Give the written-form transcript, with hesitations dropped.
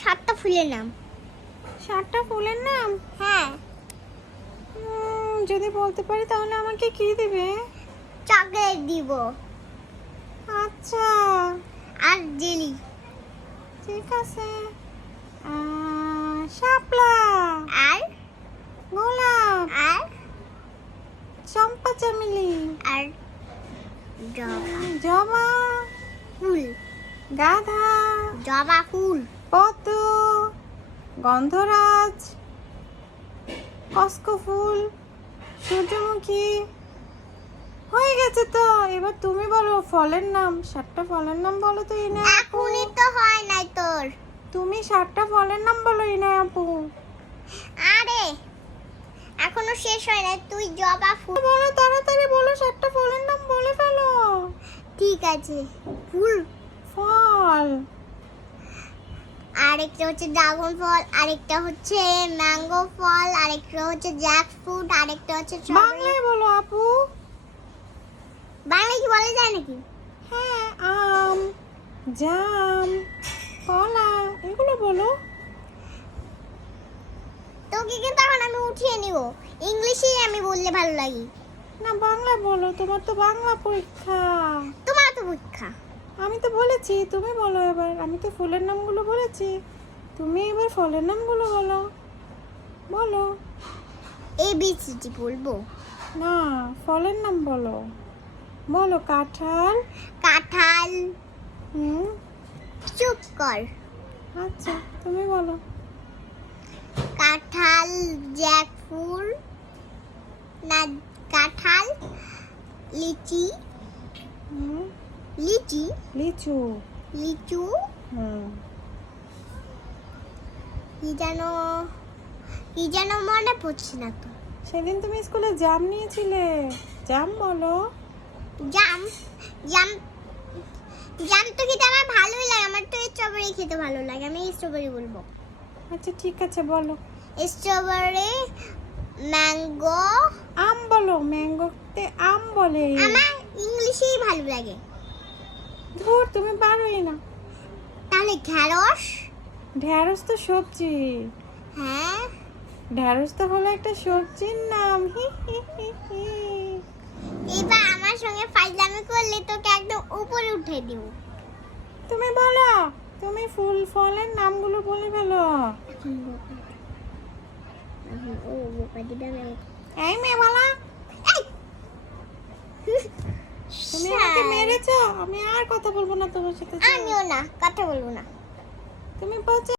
সাতটা ফুলের নাম। 7টা ফুলের নাম? হ্যাঁ। যদি বলতে পারি তাহলে আমাকে কি দিবে? চকলেট দিব আচ্ছা আর জেলি। ঠিক আছে। শাপলা, আর গোলাপ, আর চম্পা চামেলি, আর জবা জবা ফুল, গাধা, জবা ফুল, পদ্ম, গন্ধরাজ, কস্ক ফুল, সূর্যমুখী। হয়ে গেছে তো। এবার তুমি বলো ফলের নাম। 7টা ফলের নাম বলো তো ইনা আপু। এখনই তো হয় নাই তোর। তুমি 7টা ফলের নাম বলো ইনা আপু। আরে এখনো শেষ হয় নাই, তুই জবা ফুল বলো তাড়াতাড়ি বলো, 7টা ফলের নাম বলে ফেলো। ঠিক আছে। ফুল, ফল, আরেকটা হচ্ছে ড্রাগন ফল, আরেকটা হচ্ছে ম্যাঙ্গো ফল, আরেকটা হচ্ছে জ্যাক ফ্রুট, আরেকটা হচ্ছে বাংলায় বলো আপু। বাংলায় কি বলা যায় নাকি? হ্যাঁ, আম, জাম, কলা, এগুলো বলো। তোকে কিন্তু এখন আমি উঠিয়ে নিব। ইংলিশেই আমি বললে ভালো লাগে। না বাংলায় বলো, তোমার তো বাংলা পরীক্ষা। তোমার তো পরীক্ষা। আমি তো বলেছি, তুমি বলো এবার। আমি তো ফুলের নামগুলো বলেছি, তুমি এবার ফলের নামগুলো বলো। বলো। ABCD বলবো? না, ফলের নাম বলো। বলো কাঁঠাল। কাঁঠাল। হুম, চুপ কর। আচ্ছা তুমি বলো। কাঁঠাল, জ্যাকফ্রুট, না কাঁঠাল, লিচি, হুম, লিচি, লিচু। লিচু, হুম, কি যেন মনে পড়ছে না তো। সেদিন তুমি স্কুলে জাম নিয়েছিলে, জাম বলো। জাম, জাম, জাম তো খেতে আমার ভালোই লাগে। আমার তো স্ট্রবেরি খেতে ভালো লাগে, আমি স্ট্রবেরি বলবো। আচ্ছা ঠিক আছে বলো। Strawberry, mango. আম বলো, ম্যাঙ্গোতে আম বলে। আমার ইংলিশেই ভালো লাগে। ধুর, তুমি পারোই না। তাহলে ঢ্যাঁড়স। ঢ্যাঁড়স তো সবজি। হ্যাঁ, ঢ্যাঁড়স তো হলো একটা সবজির নাম। হি হি হি হি। এবার আমার সঙ্গে ফাইজলামি করলে তোকে একদম উপরে উঠে দিব। তুমি বলো, তুমি ফুল ফলের নামগুলো বলে ফেলো। ও বোকা দিবে আমি। এই মেয়ে বলা, তুমি আমাকে মেরেছো। আমি আর কথা বলবো না তোমার সাথে। আমিও না, কথা বলবো না। তুমি বলছো